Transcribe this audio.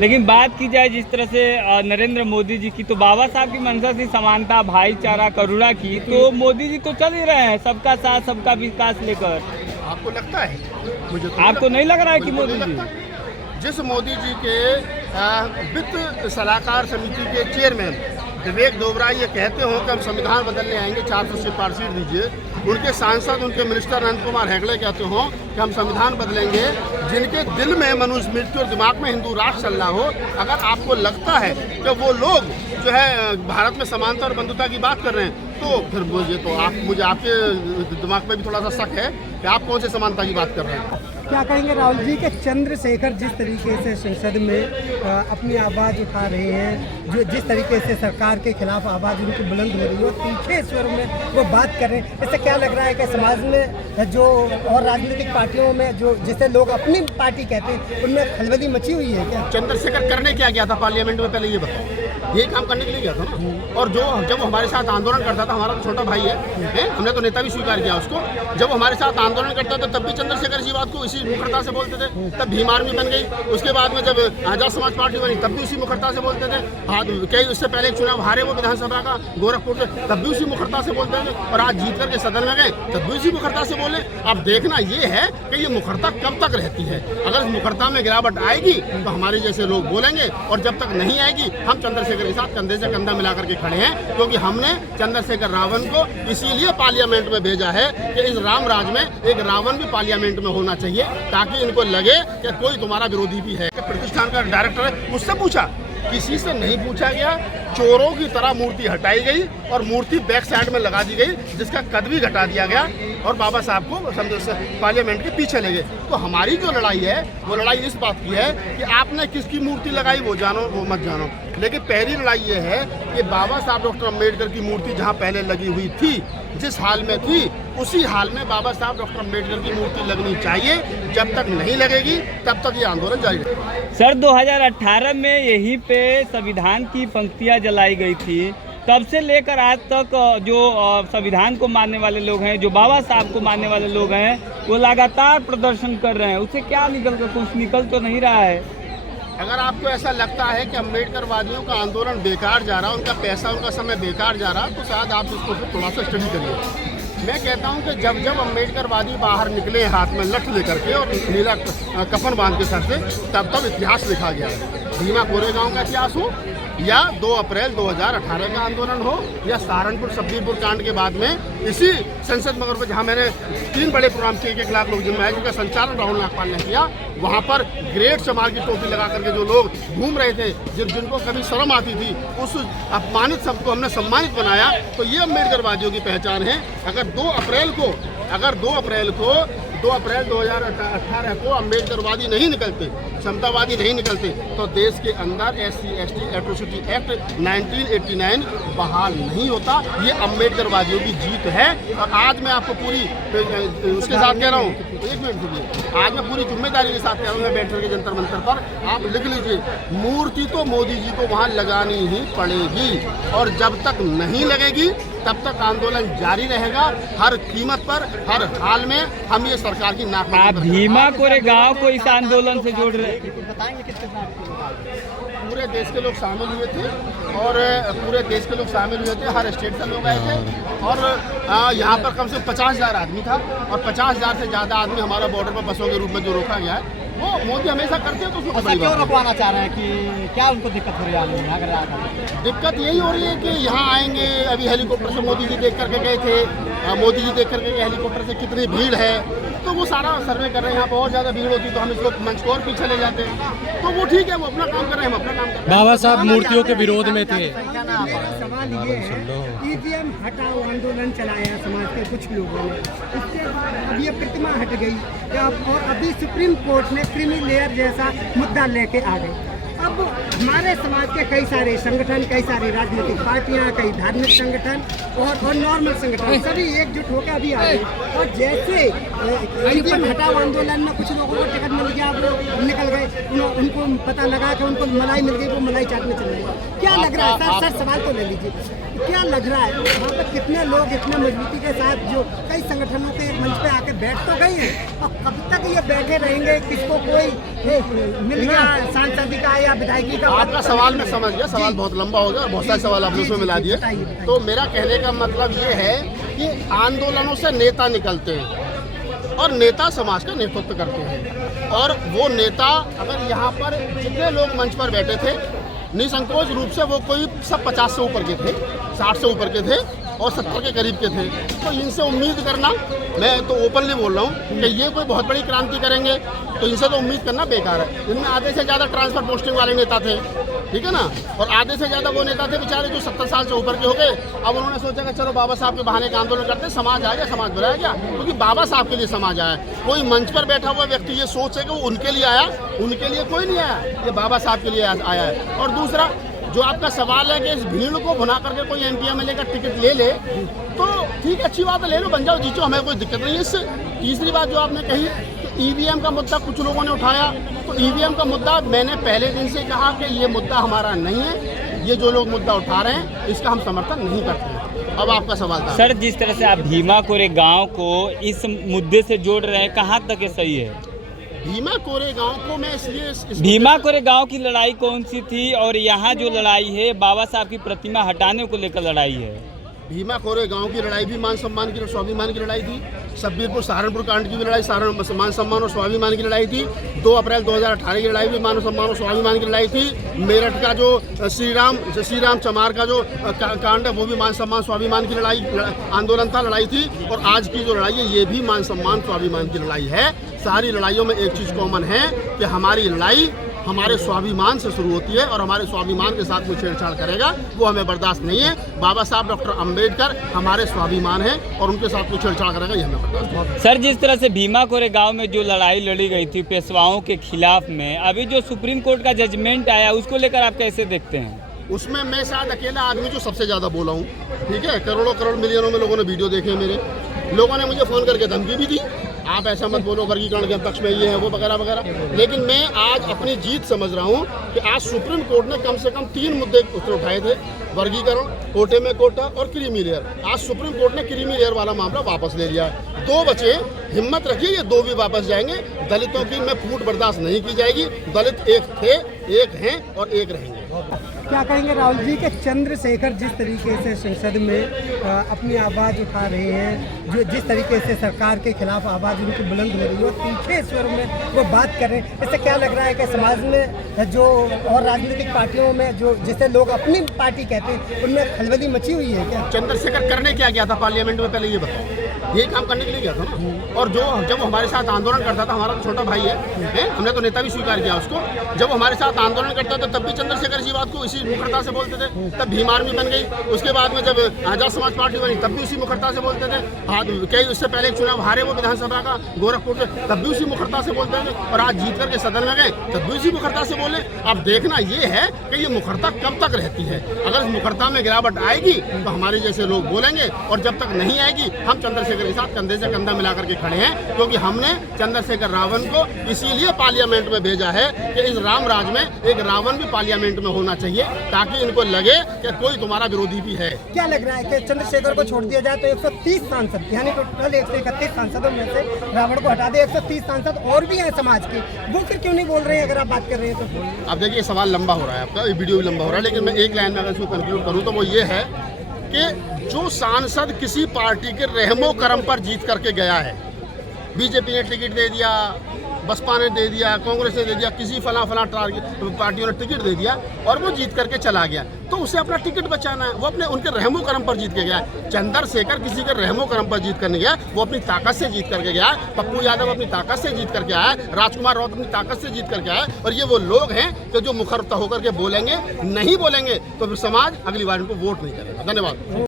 लेकिन बात की जाए जिस तरह से नरेंद्र मोदी जी की, तो बाबा साहब की मंशा थी समानता, भाईचारा, करुणा की, तो मोदी जी तो चल ही रहे हैं सबका साथ सबका विकास लेकर। आपको लगता है? मुझे तो आपको नहीं लग रहा है कि मोदी जी? जिस मोदी जी के वित्त सलाहकार समिति के चेयरमैन विवेक डोबरा ये कहते हो कि हम संविधान बदलने आएंगे, 400 से पार सीट दीजिए, उनके सांसद उनके मिनिस्टर अनंत कुमार हेगड़े कहते हो कि हम संविधान बदलेंगे, जिनके दिल में मनुस्मृति और दिमाग में हिंदू राष्ट्र चल रहा हो, अगर आपको लगता है कि वो लोग जो है भारत में समानता और बंधुता की बात कर रहे हैं, तो फिर मुझे आपके दिमाग में भी थोड़ा सा शक है कि आप कौन से समानता की बात कर रहे हैं। क्या कहेंगे राहुल जी के चंद्रशेखर जिस तरीके से संसद में अपनी आवाज़ उठा रहे हैं, जो जिस तरीके से सरकार के खिलाफ आवाज़ उनकी बुलंद हो रही है और तीखे स्वर में वो बात कर रहे हैं, इससे क्या लग रहा है कि समाज में जो और राजनीतिक पार्टियों में जो जिसे लोग अपनी पार्टी कहते हैं उनमें खलबली मची हुई है क्या? चंद्रशेखर करने क्या गया था पार्लियामेंट में, पहले ये बताओ। यही काम करने के लिए गया था ना। और जो जब हमारे साथ आंदोलन करता था, हमारा तो छोटा भाई है, हमने तो नेता भी स्वीकार किया उसको, जब हमारे साथ आंदोलन करता था तब भी चंद्रशेखर जी बात को इसी मुखरता से बोलते थे। तब भीम आर्मी बन गई, उसके बाद में जब आजाद समाज पार्टी बनी तब भी उसी मुखरता से बोलते थे। कई उससे पहले चुनाव हारे वो विधानसभा का गोरखपुर से, तब भी उसी मुखरता से बोलते थे, और आज जीत करके सदन में गए तब भी उसी मुखरता से बोले। अब देखना ये है कि ये मुखरता कब तक रहती है। अगर इस मुखरता में गिरावट आएगी तो हमारे जैसे लोग बोलेंगे, और जब तक नहीं आएगी हम चंद्रशेखर के साथ कंधे से कंधा मिलाकर के खड़े हैं, क्योंकि हमने चंद्रशेखर रावण को इसीलिए पार्लियामेंट में भेजा है कि इस राम राज में एक रावण भी पार्लियामेंट में होना चाहिए, ताकि इनको लगे कि कोई तुम्हारा विरोधी भी है। प्रतिष्ठान का डायरेक्टर है, मुझसे पूछा, किसी से नहीं पूछा गया। चोरों की तरह मूर्ति हटाई गई और मूर्ति बैक साइड में लगा दी गई, जिसका कद भी घटा दिया गया, और बाबा साहब को पार्लियामेंट के पीछे ले गए। तो हमारी जो लड़ाई है वो लड़ाई इस बात की है कि आपने किसकी मूर्ति लगाई वो जानो वो मत जानो, लेकिन पहली लड़ाई ये है कि बाबा साहब डॉक्टर अम्बेडकर की मूर्ति जहाँ पहले लगी हुई थी, जिस हाल में थी उसी हाल में बाबा साहब डॉक्टर अम्बेडकर की मूर्ति लगनी चाहिए। जब तक नहीं लगेगी तब तक ये आंदोलन जारी रहेगा। सर 2018 में यहीं पे संविधान की पंक्तियां जलाई गई थी, तब से लेकर आज तक जो संविधान को मानने वाले लोग हैं, जो बाबा साहब को मानने वाले लोग हैं, वो लगातार प्रदर्शन कर रहे हैं। उससे क्या कुछ निकल तो नहीं रहा है। अगर आपको ऐसा लगता है कि अम्बेडकरवादियों का आंदोलन बेकार जा रहा, उनका पैसा उनका समय बेकार जा रहा, तो शायद आप इसको थोड़ा सा स्टडी करिए। मैं कहता हूं कि जब जब अम्बेडकरवादी बाहर निकले हाथ में लठ लेकर के और नीला कफन बांध के सर से, तब तब इतिहास लिखा गया है। भीमा कोरेगांव का इतिहास हो, या 2 अप्रैल 2018 का आंदोलन हो, या सहारनपुर शब्बीरपुर कांड के बाद में इसी संसद मगर पर जहाँ मैंने 3 बड़े प्रोग्राम किए, 1 लाख लोग जिनमें जिनका संचालन राहुल नागपाल ने किया, वहाँ पर ग्रेट समाज की टोपी लगा करके जो लोग घूम रहे थे, जिनको कभी शर्म आती थी, उस अपमानित सबको हमने सम्मानित बनाया। तो ये अम्बेडकरवादियों की पहचान है। अगर 2 अप्रैल 2018 को अम्बेडकरवादी नहीं निकलते, समतावादी नहीं निकलते, तो देश के अंदर SC/ST एट्रोसिटी एक्ट 1989 बहाल नहीं होता। ये अम्बेडकरवादियों की जीत है। और आज मैं आपको पूरी उसके साथ कह रहा हूँ, 1 मिनट सुनिए, आज मैं पूरी जिम्मेदारी के साथ कह रहा हूँ, मैं बैठ करके जंतर मंतर पर, आप लिख लीजिए, मूर्ति तो मोदी जी को वहाँ लगानी ही पड़ेगी, और जब तक नहीं लगेगी तब तक आंदोलन जारी रहेगा। हर कीमत पर, हर हाल में हम ये सरकार की नाक। आप भीमा कोरेगांव को इस आंदोलन से जोड़ रहे हैं, बताएंगे कितने? पूरे देश के लोग शामिल हुए थे, और पूरे देश के लोग शामिल हुए थे, हर स्टेट से लोग आए थे, और यहाँ पर कम से कम 50,000 आदमी था, और 50,000 से ज़्यादा आदमी हमारा बॉर्डर पर बसों के रूप में जो रोका गया है, वो मोदी हमेशा करते हैं। तो उसको क्यों रुकवाना चाह रहे हैं, कि क्या उनको दिक्कत हो रही है? अगर दिक्कत यही हो रही है कि यहाँ आएंगे, अभी हेलीकॉप्टर से मोदी जी देख करके गए थे, मोदी जी देख करके हेलीकॉप्टर से कितनी भीड़ है, तो वो सारा सर्वे कर रहे हैं। यहाँ बहुत ज़्यादा भीड़ होती तो हम इसको मंच को और पीछे ले जाते हैं। तो वो ठीक है, वो अपना काम कर रहे हैं, हम अपना काम कर रहे हैं। बाबा साहब मूर्तियों के विरोध में थे। मेरा सवाल ये है, EVM हटाओ आंदोलन चलाया समाज के कुछ लोगों ने, इसके बाद अब ये प्रतिमा हट गई, और अभी सुप्रीम कोर्ट ने क्रीमी लेयर जैसा मुद्दा लेके आ गए। अब हमारे समाज के कई सारे संगठन, कई सारी राजनीतिक पार्टियां, कई धार्मिक संगठन और नॉर्मल संगठन सभी एकजुट होकर अभी आ गए, और जैसे EVM हटाओ आंदोलन में कुछ लोगों को टिकट मिल गया, वो निकल गए, उनको पता लगा कि उनको मलाई मिल गई, वो मलाई चाटने चले गए। क्या लग रहा है सर? सवाल तो ले लीजिए, क्या लग रहा है वहाँ पर कितने लोग इतने मजबूती के साथ जो कई संगठनों के मंच पे आके बैठ तो गए हैं, और कब तक ये बैठे रहेंगे? किसको कोई मिल गया सांसद का या विधायकी का? आपका सवाल मैं समझ गया, सवाल बहुत लंबा हो गया और बहुत सारे सवाल आपने उसमें मिला दिए। तो मेरा कहने का मतलब ये है कि आंदोलनों से नेता निकलते हैं और नेता समाज का नेतृत्व करते हैं, और वो नेता अगर यहाँ पर जितने लोग मंच पर बैठे थे निसंकोच रूप से वो कोई सब 50 से ऊपर के थे, 60 से ऊपर के थे और 70 के करीब के थे। तो इनसे उम्मीद करना, मैं तो ओपनली बोल रहा हूँ कि ये कोई बहुत बड़ी क्रांति करेंगे, तो इनसे तो उम्मीद करना बेकार है। इनमें आधे से ज़्यादा ट्रांसफर पोस्टिंग वाले नेता थे, ठीक है ना, और आधे से ज़्यादा वो नेता थे बेचारे जो 70 साल से ऊपर के हो गए। अब उन्होंने सोचा कि चलो बाबा साहब के बहाने का आंदोलन करते, समाज आ गया, समाज बुलाया गया, क्योंकि बाबा साहब के लिए समाज आया। कोई मंच पर बैठा हुआ व्यक्ति ये सोचे कि वो उनके लिए आया, उनके लिए कोई नहीं आया, ये बाबा साहब के लिए आया है। और दूसरा जो आपका सवाल है कि इस भीड़ को भुना करके कोई MP MLA का टिकट ले ले, तो ठीक अच्छी बात है, ले लो, बन जाओ, जीतो, हमें कोई दिक्कत नहीं है इससे। तीसरी बात जो आपने कही कि EVM का मुद्दा कुछ लोगों ने उठाया, तो EVM का मुद्दा मैंने पहले दिन से कहा कि ये मुद्दा हमारा नहीं है। ये जो लोग मुद्दा उठा रहे हैं इसका हम समर्थन नहीं करते हैं। अब आपका सवाल था सर, जिस तरह से आप भीमा कोरे गांव को इस मुद्दे से जोड़ रहे हैं, कहाँ तक ये सही है? भीमा कोरे गांव को मैं इसलिए भीमा कोरे गांव की लड़ाई कौन सी थी, और यहाँ जो लड़ाई है बाबा साहब की प्रतिमा हटाने को लेकर लड़ाई है? भीमा कोरे गांव की लड़ाई भी मान सम्मान की, स्वाभिमान की लड़ाई थी। सब्बीरपुर सहारनपुर कांड की भी लड़ाई मान सम्मान और स्वाभिमान की लड़ाई थी। 2 अप्रैल 2018 की लड़ाई भी मान सम्मान और स्वाभिमान की लड़ाई थी। मेरठ का जो श्री राम चमार का जो कांड है वो भी मान सम्मान स्वाभिमान की लड़ाई आंदोलन था, लड़ाई थी। और आज की जो लड़ाई है ये भी मान सम्मान स्वाभिमान की लड़ाई है। सारी लड़ाइयों में एक चीज़ कॉमन है कि हमारी लड़ाई हमारे स्वाभिमान से शुरू होती है, और हमारे स्वाभिमान के साथ कोई छेड़छाड़ करेगा वो हमें बर्दाश्त नहीं है। बाबा साहब डॉक्टर अंबेडकर हमारे स्वाभिमान हैं, और उनके साथ कोई छेड़छाड़ करेगा ये हमें बर्दाश्त नहीं है। सर, जिस तरह से भीमा कोरे गांव में जो लड़ाई लड़ी गई थी पेशवाओं के खिलाफ में, अभी जो सुप्रीम कोर्ट का जजमेंट आया उसको लेकर आप कैसे देखते हैं? उसमें मैं शायद अकेला आदमी जो सबसे ज़्यादा बोला हूँ, ठीक है। करोड़ों करोड़ मिलियनों में लोगों ने वीडियो देखे, मेरे लोगों ने मुझे फ़ोन करके धमकी भी दी, आप ऐसा मत बोलो, वर्गीकरण के पक्ष में ये है वो वगैरह वगैरह। लेकिन मैं आज अपनी जीत समझ रहा हूँ कि आज सुप्रीम कोर्ट ने कम से कम 3 मुद्दे उठाए थे, वर्गीकरण, कोटे में कोटा और क्रीमी लेयर। आज सुप्रीम कोर्ट ने क्रीमी लेयर वाला मामला वापस ले लिया। 2 बचे, हिम्मत रखिए ये 2 भी वापस जाएंगे। दलितों की में फूट बर्दाश्त नहीं की जाएगी। दलित एक थे, एक हैं और एक रहेंगे। क्या कहेंगे राहुल जी के चंद्रशेखर जिस तरीके से संसद में अपनी आवाज़ उठा रहे हैं, जो जिस तरीके से सरकार के खिलाफ आवाज़ उनकी बुलंद हो रही है और तीखे स्वर में वो बात कर रहे हैं, इससे क्या लग रहा है कि समाज में जो और राजनीतिक पार्टियों में जो जिसे लोग अपनी पार्टी कहते हैं उनमें खलबली मची हुई है क्या? चंद्रशेखर करने क्या गया था पार्लियामेंट में, पहले ये बताओ। यही काम करने के लिए गया था ना। और जो जब हमारे साथ आंदोलन करता था, हमारा तो छोटा भाई है, हमने तो नेता भी स्वीकार किया उसको। जब हमारे साथ आंदोलन करता था तब भी चंद्रशेखर जी बात को इसी मुखरता से बोलते थे। तब भीम आर्मी बन गई, उसके बाद में जब आजाद समाज पार्टी बनी तब भी उसी मुखरता से बोलते थे। कई उससे पहले चुनाव हारे वो विधानसभा का गोरखपुर से, तब भी उसी मुखरता से बोलते थे। और आज जीत करके सदन में गए तब भी उसी मुखरता से बोले। अब देखना ये है कि ये मुखरता कब तक रहती है। अगर इस मुखरता में गिरावट आएगी तो हमारे जैसे लोग बोलेंगे, और जब तक नहीं आएगी हम चंद्रशेखर के साथ कंधे से कंधा मिलाकर के खड़े हैं। क्योंकि हमने चंद्रशेखर रावण को इसीलिए पार्लियामेंट में भेजा है कि इस राम राज में एक रावण भी पार्लियामेंट में होना चाहिए, ताकि इनको लगे कि कोई तुम्हारा विरोधी भी है। क्या लग रहा है कि चंद्रशेखर को छोड़ दिया जाए तो 130 सांसद यानी टोटल 131 सांसदों में से रावण को हटा दे, 130 सांसद और भी हैं समाज के, वो फिर क्यों नहीं बोल रहे हैं? अगर आप बात कर रहे हैं तो अब देखिए सवाल लंबा हो रहा है आपका, वीडियो भी लंबा हो रहा है, लेकिन मैं एक लाइन में अगर इसको कंक्लूड करूँ तो वो ये है कि जो सांसद किसी पार्टी के रहमो करम पर जीत करके गया है, बीजेपी ने टिकट दे दिया, बसपा ने दे दिया, कांग्रेस ने दे दिया, किसी फला पार्टियों ने टिकट दे दिया और वो जीत करके चला गया, तो उसे अपना टिकट बचाना है। वो अपने उनके रहमो करम पर जीत के गया है। चंद्रशेखर किसी के रहमो करम पर जीत करने गया, वो अपनी ताकत से जीत करके गया है। पप्पू यादव अपनी ताकत से जीत करके आया है, राजकुमार राउत अपनी ताकत से जीत करके आया है। और ये वो लोग हैं कि जो मुखरता होकर के बोलेंगे, नहीं बोलेंगे तो फिर समाज अगली बार इनको वोट नहीं करेगा। धन्यवाद।